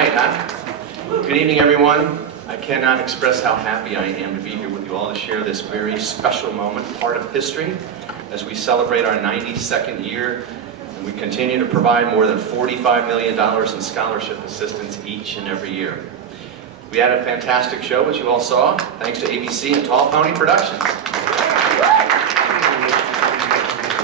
Hi, Don. Good evening, everyone. I cannot express how happy I am to be here with you all to share this very special moment, part of history, as we celebrate our 92nd year, and we continue to provide more than $45 million in scholarship assistance each and every year. We had a fantastic show, as you all saw, thanks to ABC and Tall Pony Productions.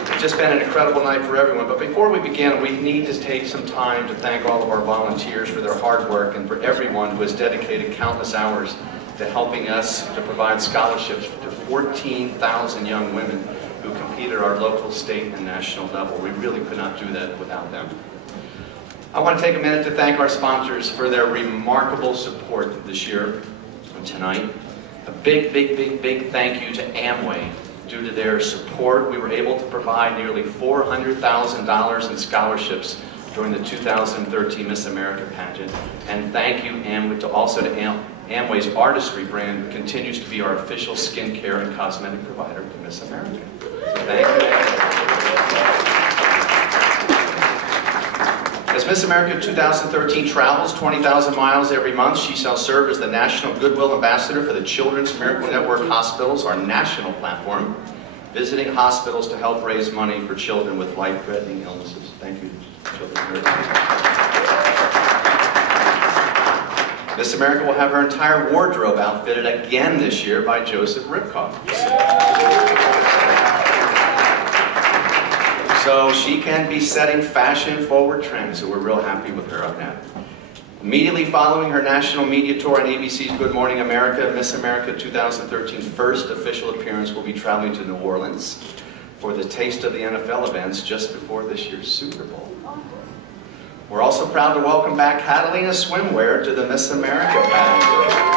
It's just been an incredible night for everyone, but before we begin, we need to take some time to thank all of our volunteers for their hard work and for everyone who has dedicated countless hours to helping us to provide scholarships to 14,000 young women who compete at our local, state, and national level. We really could not do that without them. I want to take a minute to thank our sponsors for their remarkable support this year and tonight. A big thank you to Amway. Due to their support, we were able to provide nearly $400,000 in scholarships during the 2013 Miss America pageant. And thank you, Amway, also to Amway's Artistry brand, who continues to be our official skincare and cosmetic provider to Miss America. So thank you, Amway. As Miss America 2013 travels 20,000 miles every month, she shall serve as the National Goodwill Ambassador for the Children's Miracle Network Hospitals, our national platform, visiting hospitals to help raise money for children with life-threatening illnesses. Thank you, Children's Miracle. Miss America will have her entire wardrobe outfitted again this year by Joseph Ripkoff. So she can be setting fashion-forward trends, so we're real happy with her on that. Immediately following her national media tour on ABC's Good Morning America, Miss America 2013's first official appearance will be traveling to New Orleans for the Taste of the NFL events just before this year's Super Bowl. We're also proud to welcome back Catalina Swimwear to the Miss America pageant.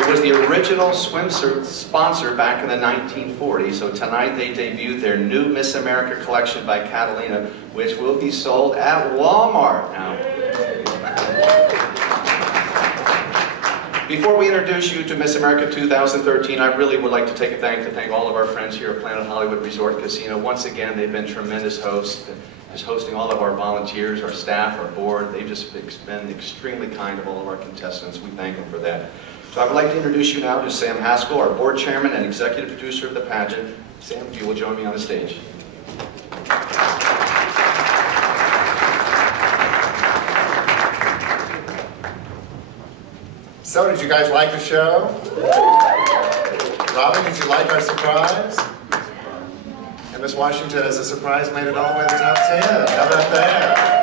It was the original swimsuit sponsor back in the 1940s, so tonight they debuted their new Miss America collection by Catalina, which will be sold at Walmart now. Before we introduce you to Miss America 2013, I really would like to take a to thank all of our friends here at Planet Hollywood Resort Casino. Once again, they've been tremendous hosts, just hosting all of our volunteers, our staff, our board. They've just been extremely kind of all of our contestants. We thank them for that. So I would like to introduce you now to Sam Haskell, our board chairman and executive producer of the pageant. Sam, if you will join me on the stage. So, did you guys like the show? Robin, did you like our surprise? And Miss Washington, as a surprise, made it all the way to the top 10. How about that?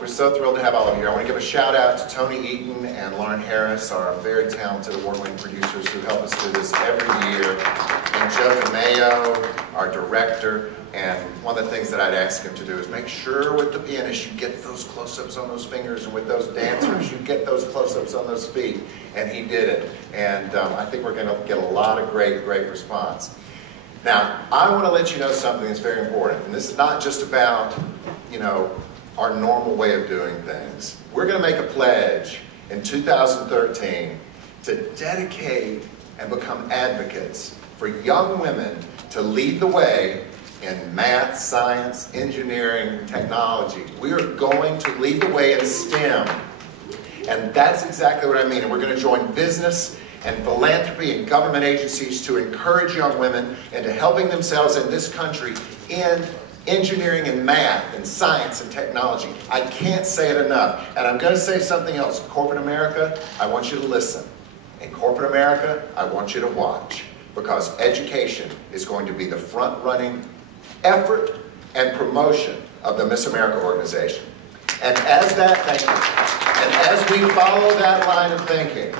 We're so thrilled to have all of you here. I want to give a shout out to Tony Eaton and Lauren Harris, our very talented award-winning producers who help us do this every year. And Joe DeMayo, our director. And one of the things that I'd ask him to do is make sure with the pianist you get those close-ups on those fingers, and with those dancers you get those close-ups on those feet. And he did it. And I think we're going to get a lot of great response. Now, I want to let you know something that's very important. And this is not just about, our normal way of doing things. We're going to make a pledge in 2013 to dedicate and become advocates for young women to lead the way in math, science, engineering, technology. We are going to lead the way in STEM. And that's exactly what I mean. And we're going to join business and philanthropy and government agencies to encourage young women into helping themselves in this country in engineering and math and science and technology. I can't say it enough. And I'm going to say something else. Corporate America, I want you to listen. In corporate America, I want you to watch. Because education is going to be the front-running effort and promotion of the Miss America organization. And as we follow that line of thinking,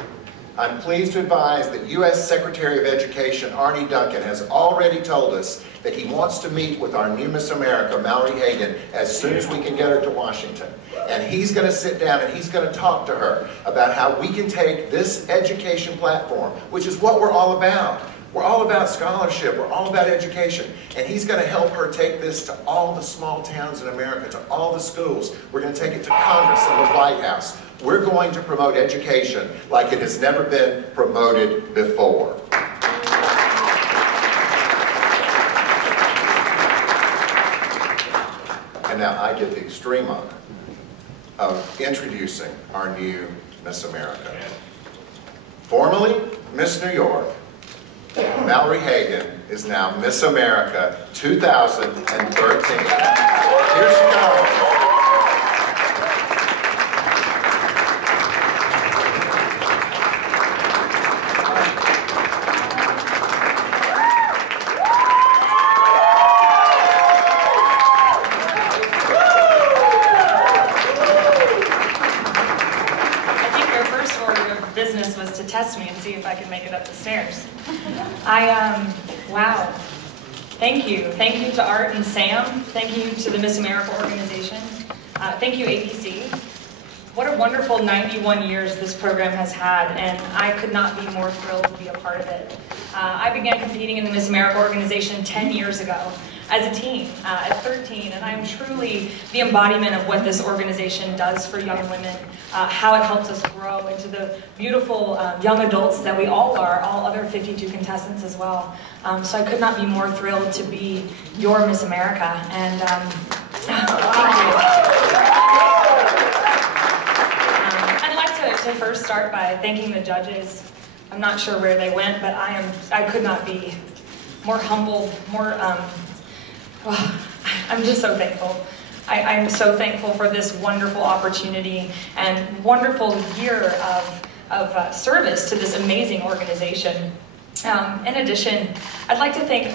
I'm pleased to advise that U.S. Secretary of Education Arne Duncan has already told us that he wants to meet with our new Miss America, Mallory Hagan, as soon as we can get her to Washington. And he's going to sit down and he's going to talk to her about how we can take this education platform, which is what we're all about. We're all about scholarship. We're all about education. And he's going to help her take this to all the small towns in America, to all the schools. We're going to take it to Congress and the White House. We're going to promote education like it has never been promoted before. And And now I get the extreme honor of introducing our new Miss America. Formerly Miss New York, Mallory Hagan is now Miss America 2013. Here she comes. Test me and see if I can make it up the stairs. Wow. Thank you. Thank you to Art and Sam. Thank you to the Miss America organization. Thank you, ABC. What a wonderful 91 years this program has had, and I could not be more thrilled to be a part of it. I began competing in the Miss America organization 10 years ago as a teen, at 13, and I am truly the embodiment of what this organization does for young women, how it helps us grow into the beautiful young adults that we all are, all other 52 contestants as well. So I could not be more thrilled to be your Miss America, and thank you. I'd like to first start by thanking the judges. I'm not sure where they went, but I could not be more humbled, more, well, I'm just so thankful. I'm so thankful for this wonderful opportunity and wonderful year of service to this amazing organization. In addition, I'd like to thank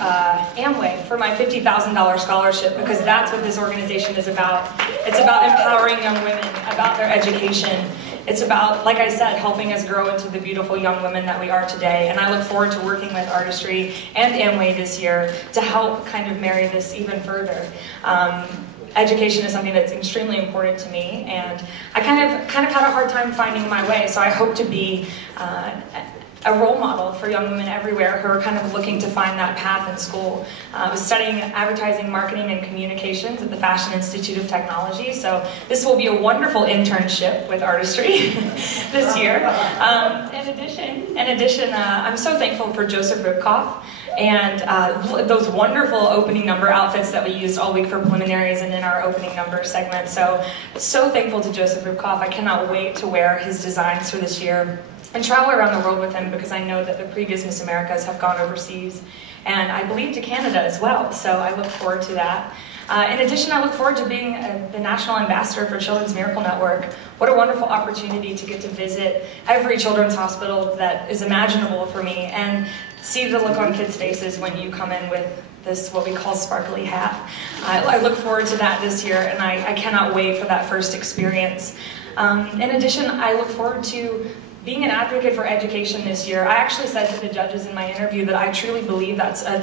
Amway for my $50,000 scholarship, because that's what this organization is about. It's about empowering young women, about their education. It's about, like I said, helping us grow into the beautiful young women that we are today. And I look forward to working with Artistry and Amway this year to help kind of marry this even further. Education is something that's extremely important to me, and I kind of had a hard time finding my way. So I hope to be a role model for young women everywhere who are kind of looking to find that path in school. I was studying advertising, marketing, and communications at the Fashion Institute of Technology, so this will be a wonderful internship with Artistry this year. In addition, I'm so thankful for Joseph Ribkoff and those wonderful opening number outfits that we used all week for preliminaries and in our opening number segment. So thankful to Joseph Ribkoff. I cannot wait to wear his designs for this year and travel around the world with him, because I know that the previous Miss Americas have gone overseas, and I believe to Canada as well, so I look forward to that. In addition, I look forward to being the National Ambassador for Children's Miracle Network. What a wonderful opportunity to get to visit every children's hospital that is imaginable for me, and see the look on kids' faces when you come in with this, what we call sparkly hat. I look forward to that this year, and I cannot wait for that first experience. In addition, I look forward to being an advocate for education this year. I actually said to the judges in my interview that I truly believe that's an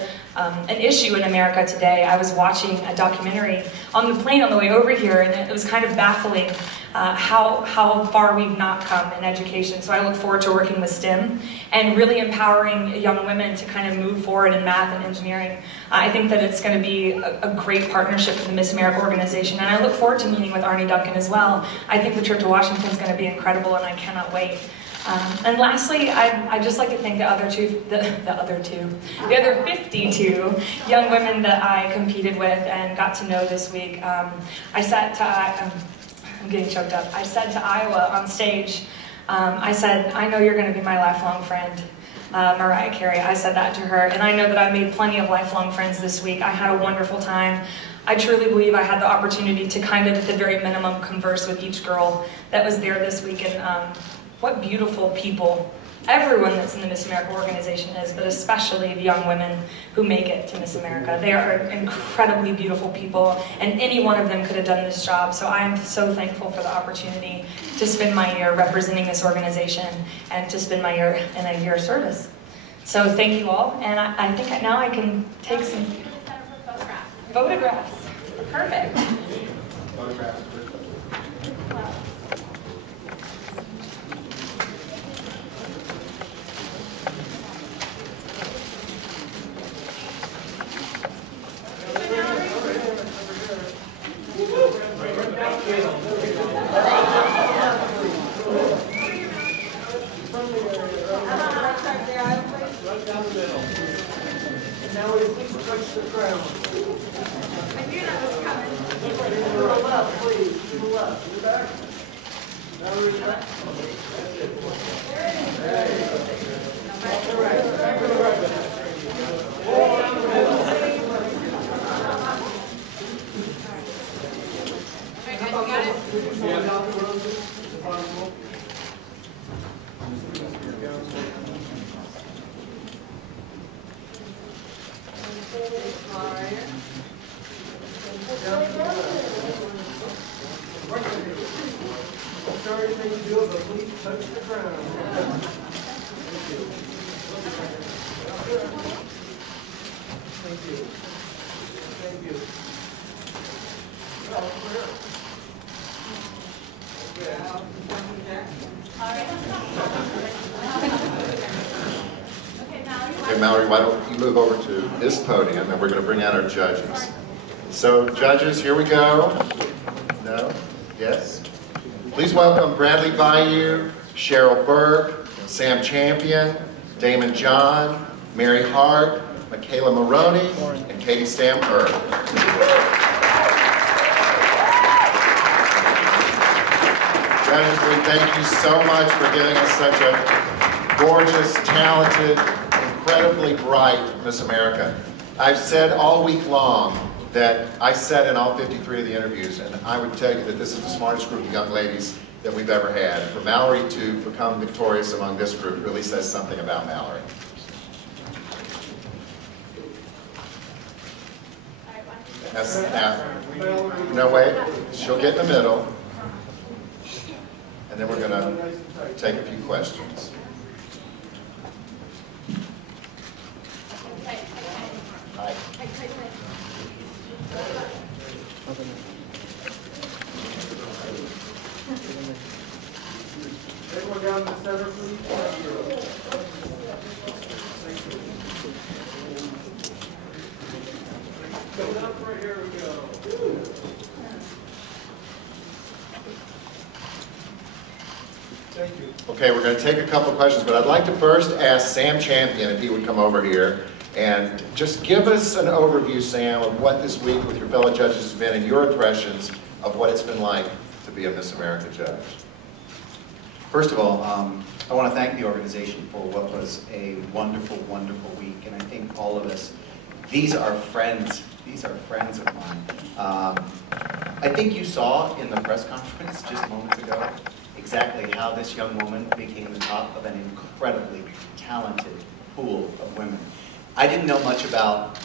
issue in America today. I was watching a documentary on the plane on the way over here, and it was kind of baffling how far we've not come in education. So I look forward to working with STEM and really empowering young women to kind of move forward in math and engineering. I think that it's going to be a great partnership with the Miss America organization, and I look forward to meeting with Arnie Duncan as well. I think the trip to Washington is going to be incredible, and I cannot wait. And lastly, I'd just like to thank the other 52 young women that I competed with and got to know this week. I'm getting choked up. I said to Iowa on stage, I said, I know you're going to be my lifelong friend, Mariah Carey. I said that to her, and I know that I made plenty of lifelong friends this week. I had a wonderful time. I truly believe I had the opportunity to kind of, at the very minimum, converse with each girl that was there this week, and what beautiful people everyone that's in the Miss America organization is, but especially the young women who make it to Miss America. They are incredibly beautiful people, and any one of them could have done this job. So I am so thankful for the opportunity to spend my year representing this organization and to spend my year in a year of service. So thank you all, and I think now I can take some photographs. Perfect. Photographs. Wow. Right down the middle. And now we please touch the ground. I knew that was coming. Sorry to make you do it, but please touch the ground. Thank you. Thank you. Okay, Mallory, why don't you move over to this podium, and we're going to bring out our judges. So, judges, here we go. No? Yes? Please welcome Bradley Bayou, Cheryl Burke, Sam Champion, Damon John, Mary Hart, Michaela Maroney, and Katie Stamper. Judges, we thank you so much for giving us such a gorgeous, talented, incredibly bright Miss America. I've said all week long that I said in all 53 of the interviews, and I would tell you that this is the smartest group of young ladies that we've ever had. For Mallory to become victorious among this group really says something about Mallory. No, wait, she'll get in the middle, and then we're going to take a few questions. Hi. Everyone down in the center, please. Coming up right here we go. Thank you. Okay, we're going to take a couple questions, but I'd like to first ask Sam Champion if he would come over here and just give us an overview, Sam, of what this week with your fellow judges has been and your impressions of what it's been like to be a Miss America judge. First of all, I want to thank the organization for what was a wonderful, wonderful week, and I think all of us, these are friends of mine. I think you saw in the press conference just moments ago exactly how this young woman became the top of an incredibly talented pool of women. I didn't know much about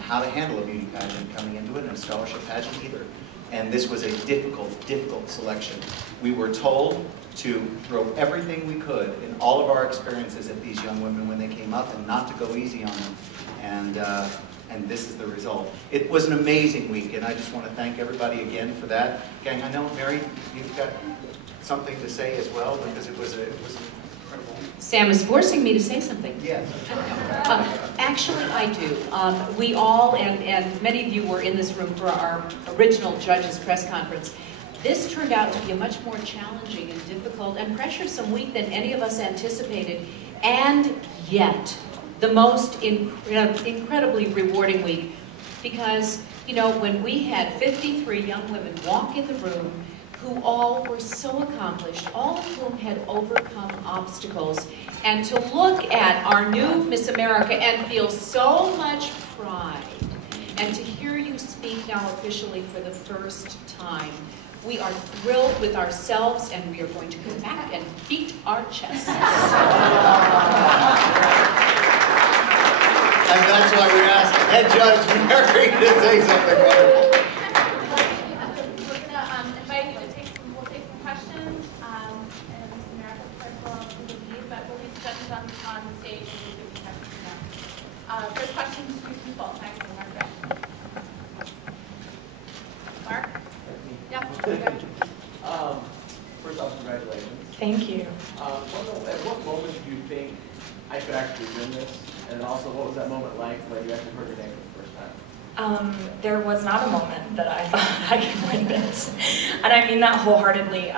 how to handle a beauty pageant coming into it, and a scholarship pageant either. And this was a difficult, difficult selection. We were told to throw everything we could in all of our experiences at these young women when they came up and not to go easy on them. And this is the result. It was an amazing week, and I just want to thank everybody again for that. Gang, I know, Mary, you've got something to say as well, because it was incredible. Sam is forcing me to say something. Yes. Actually, I do. We all, and many of you were in this room for our original judges press conference. This turned out to be a much more challenging and difficult and pressuresome week than any of us anticipated, and yet the most incredibly rewarding week, because, you know, when we had 53 young women walk in the room who all were so accomplished, all of whom had overcome obstacles, and to look at our new Miss America and feel so much pride, and to hear you speak now officially for the first time, we are thrilled with ourselves, and we are going to come back and beat our chests. And that's why we asked head judge Mary to say something wonderful. We're going to invite you to we'll take some questions, and Miss America, of course, will lead, but we'll leave the judges on the stage and we'll give some questions now. First question to you people. Thanks, Margaret. Mark? Yep. First off, congratulations. Thank you. At what moment do you think I could actually win this? And then also, what was that moment like when you actually heard your name for the first time? There was not a moment that I thought I could win this. And I mean that wholeheartedly.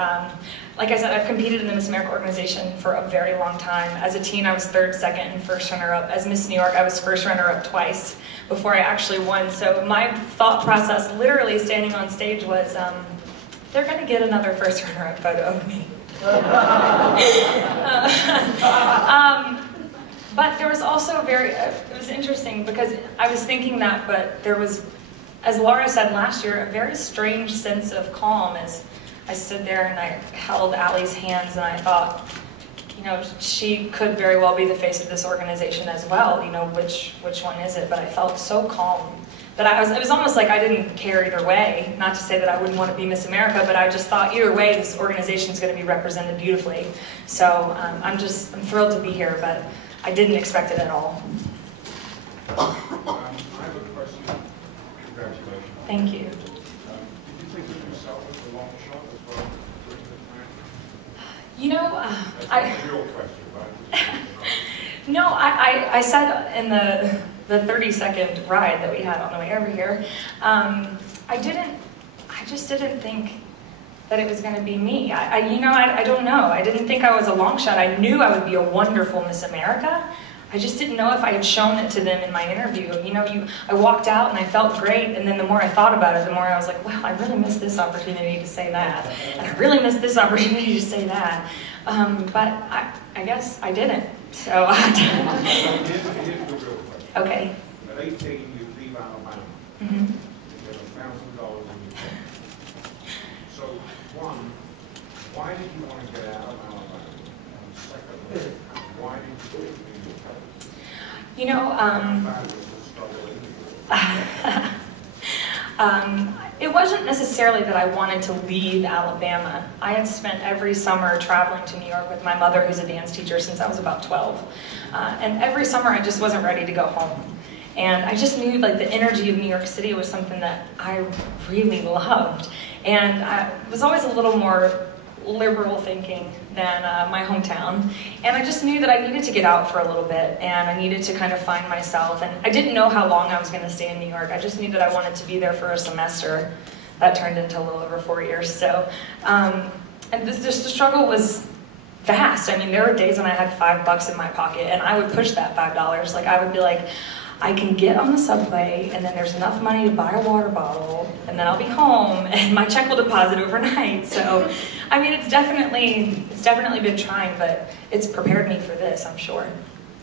Like I said, I've competed in the Miss America organization for a very long time. As a teen, I was third, second, and first runner-up. As Miss New York, I was first runner-up twice before I actually won. So my thought process, literally standing on stage, was, they're going to get another first runner-up photo of me. But there was also it was interesting because I was thinking that, but there was, as Laura said last year, a very strange sense of calm as I stood there and I held Allie's hands and I thought, you know, she could very well be the face of this organization as well. You know, which one is it? But I felt so calm that it was almost like I didn't care either way. Not to say that I wouldn't want to be Miss America, but I just thought either way, this organization is going to be represented beautifully. So I'm thrilled to be here, but I didn't expect it at all. I have a question. Congratulations. Thank you. Did you think of yourself as a long shot as well during the time? You know, That's a real question, right? No, I said in the 30-second ride that we had on the way over here, I just didn't think that it was going to be me. I don't know. I didn't think I was a long shot. I knew I would be a wonderful Miss America. I just didn't know if I had shown it to them in my interview. You know, I walked out and I felt great, and then the more I thought about it, the more I was like, wow, I really missed this opportunity to say that, and I really missed this opportunity to say that. But I guess I didn't. So Here's the real question. okay. At 18, you leave Alabama. Mm-hmm. You get $1,000 in your pocket. So, one, why did you want to get out of Alabama? And secondly, why did you leave New York? You know, How bad was the struggle in New York? it wasn't necessarily that I wanted to leave Alabama. I had spent every summer traveling to New York with my mother, who's a dance teacher, since I was about 12. And every summer I just wasn't ready to go home. And I just knew like the energy of New York City was something that I really loved. And I was always a little more liberal thinking than my hometown. And I just knew that I needed to get out for a little bit, and I needed to kind of find myself. And I didn't know how long I was going to stay in New York. I just knew that I wanted to be there for a semester. That turned into a little over 4 years. So, and the struggle was vast. I mean, there were days when I had $5 in my pocket, and I would push that $5. Like, I would be like, I can get on the subway, and then there's enough money to buy a water bottle, and then I'll be home, and my check will deposit overnight. So, I mean, it's definitely been trying, but it's prepared me for this, I'm sure.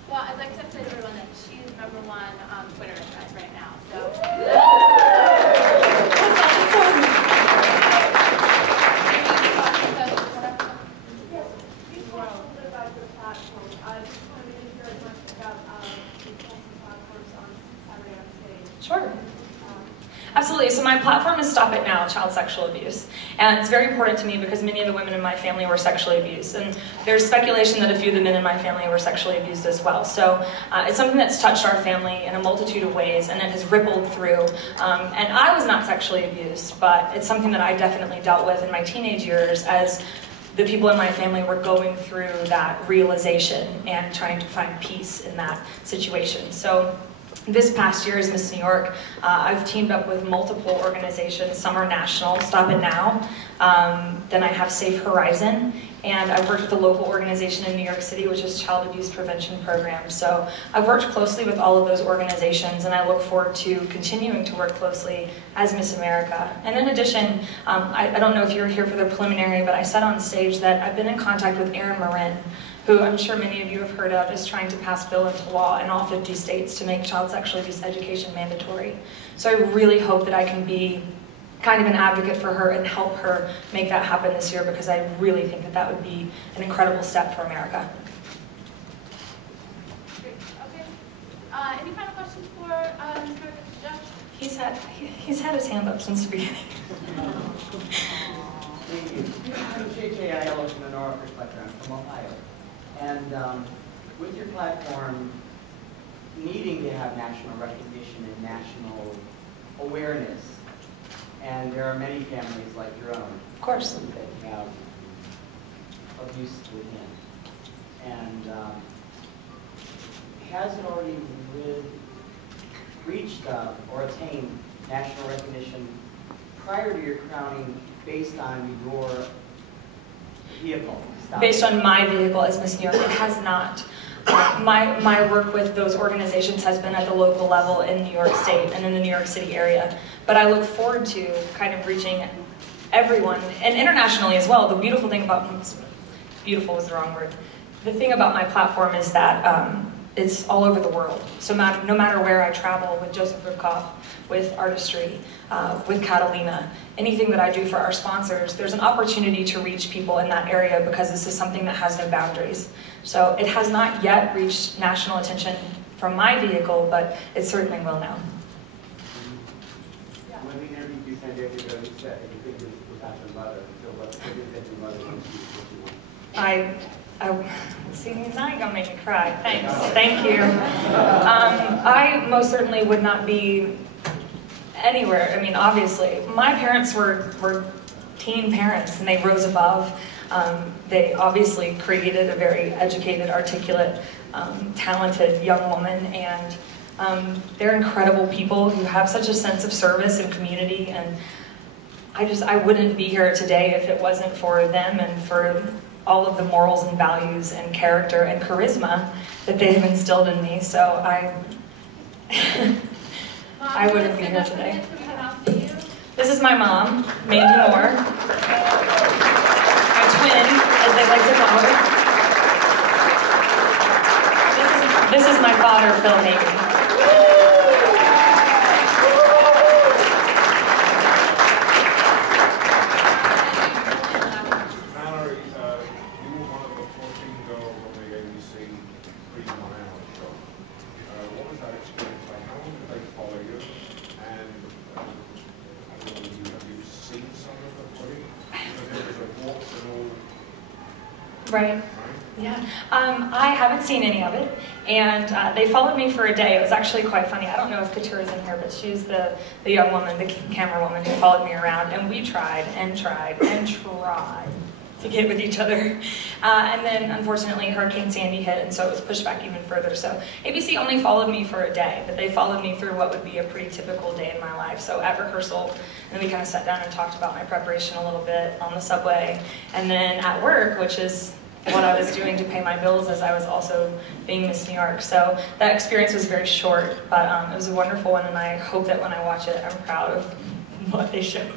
Well, I'd like to say to everyone that she's #1 Twitter thread right now. So. That's awesome. Yes, you talked a little bit about your platform. I just wanted to hear as much about the platforms on Saturday on Stage. Sure. Absolutely. So my platform is Stop It Now, Child Sexual Abuse. And it's very important to me because many of the women in my family were sexually abused. And there's speculation that a few of the men in my family were sexually abused as well. So it's something that's touched our family in a multitude of ways, and it has rippled through. And I was not sexually abused, but it's something that I definitely dealt with in my teenage years as the people in my family were going through that realization and trying to find peace in that situation. So this past year as Miss New York, I've teamed up with multiple organizations. Some are national, Stop It Now. Then I have Safe Horizon, and I've worked with a local organization in New York City, which is Child Abuse Prevention Program. So I've worked closely with all of those organizations, and I look forward to continuing to work closely as Miss America. And in addition, I don't know if you were here for the preliminary, but I said on stage that I've been in contact with Erin Marin, who I'm sure many of you have heard of, is trying to pass bill into law in all 50 states to make child sexual abuse education mandatory. So I really hope that I can be kind of an advocate for her and help her make that happen this year, because I really think that that would be an incredible step for America. Great. Okay. Any final questions for Ms. America, the judge? He's had his hand up since the beginning. Thank you. I'm JJ Ayala from the Norfolk Reflector. I'm from Ohio. And with your platform needing to have national recognition and national awareness, and there are many families like your own, Of course. that have abuse within. And has it already reached or attained national recognition prior to your crowning based on your vehicle? Based on my vehicle as Miss New York, it has not. My work with those organizations has been at the local level in New York State and in the New York City area. But I look forward to kind of reaching everyone, and internationally as well. The beautiful thing about, beautiful is the wrong word. The thing about my platform is that it's all over the world. So no matter where I travel with Joseph Ribkoff, with Artistry, with Catalina, anything that I do for our sponsors, there's an opportunity to reach people in that area because this is something that has no boundaries. So it has not yet reached national attention from my vehicle, but it certainly will now. When the interview you said ago, you said you think it was about your mother. So what did you think your mother wants you? See, now you're gonna make me cry. Thanks, thank you. I most certainly would not be anywhere. I mean, obviously, my parents were teen parents, and they rose above. They obviously created a very educated, articulate, talented young woman, and they're incredible people who have such a sense of service and community, and I wouldn't be here today if it wasn't for them and for all of the morals and values and character and charisma that they have instilled in me. So I wouldn't be here today. This is my mom, Mandy Moore, my twin, as they like to call her. This is my father, Phil Hagan. Mallory, you were one of the 14 girls on the ABC pre-1-hour show. What was that experience like? How long did they follow you? And I don't know, have you seen some of the footage? There was a walk and all. Right. Yeah. I haven't seen any of it, and they followed me for a day. It was actually quite funny. I don't know if Katura's in here, but she's the young woman, the camera woman who followed me around, and we tried and tried and tried to get with each other. And then, unfortunately, Hurricane Sandy hit, and so it was pushed back even further. So ABC only followed me for a day, but they followed me through what would be a pretty typical day in my life. So at rehearsal, and then we kind of sat down and talked about my preparation a little bit on the subway. And then at work, which is what I was doing to pay my bills as I was also being Miss New York. So that experience was very short, but it was a wonderful one, and I hope that when I watch it, I'm proud of what they showed.